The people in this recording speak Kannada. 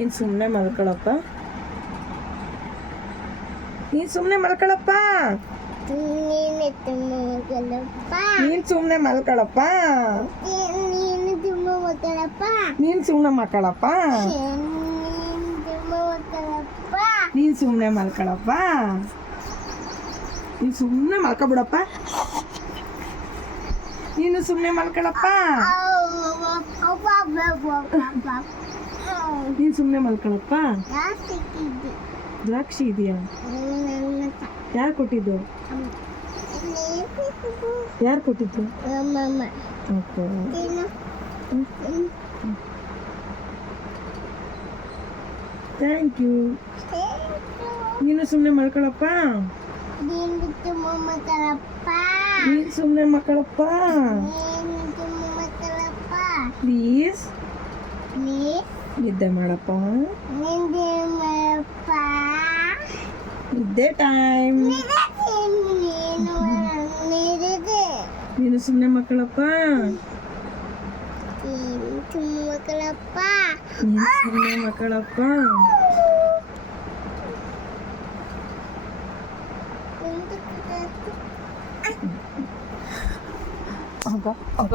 ನೀನು ಸುಮ್ಮನೆ ಮಲ್ಕೊಳಪ್ಪ. ನೀನು ಸುಮ್ಮನೆ ಮಲ್ಕೊಳಪ್ಪ. ನೀನು ಸುಮ್ಮನೆ ಮಲ್ಕೊಳಪ್ಪ. ನೀನು ಸುಮ್ಮನೆ ಮಲ್ಕೊಳಪ್ಪ. ನೀನು ಸುಮ್ಮನೆ ಮಲ್ಕೊಳಪ್ಪ. ನೀನು ಸುಮ್ಮನೆ ಮಲ್ಕೊಬಿಡಪ್ಪ. ನೀನು ಸುಮ್ಮನೆ ಮಲ್ಕೊಳಪ್ಪ. ನೀನು ಸುಮ್ಮನೆ ಮಲ್ಕೊಳಪ್ಪ. ದ್ರಾಕ್ಷಿ ಇದೆಯಾ? ಯಾರು ಕೊಟ್ಟಿದ್ದು? ಯಾರು ಕೊಟ್ಟಿದ್ದು? ಓಕೆ. Thank you. ನೀನು ಸುಮ್ಮನೆ ಮಲ್ಕೊಳಪ್ಪ. ನೀನು ಸುಮ್ಮನೆ ಮಕ್ಕಳಪ್ಪ. ಪ್ಲೀಸ್ ನಿದ್ದೆ ಮಾಡಪ್ಪ. ನಿದ್ದೆ ಟೈಮ್. ನೀನು ಸುಮ್ಮನೆ ಮಕ್ಕಳಪ್ಪ. ನೀನು ಸುಮ್ಮನೆ ಮಕ್ಕಳಪ್ಪ. ಹೋಗ ಹೋಗ.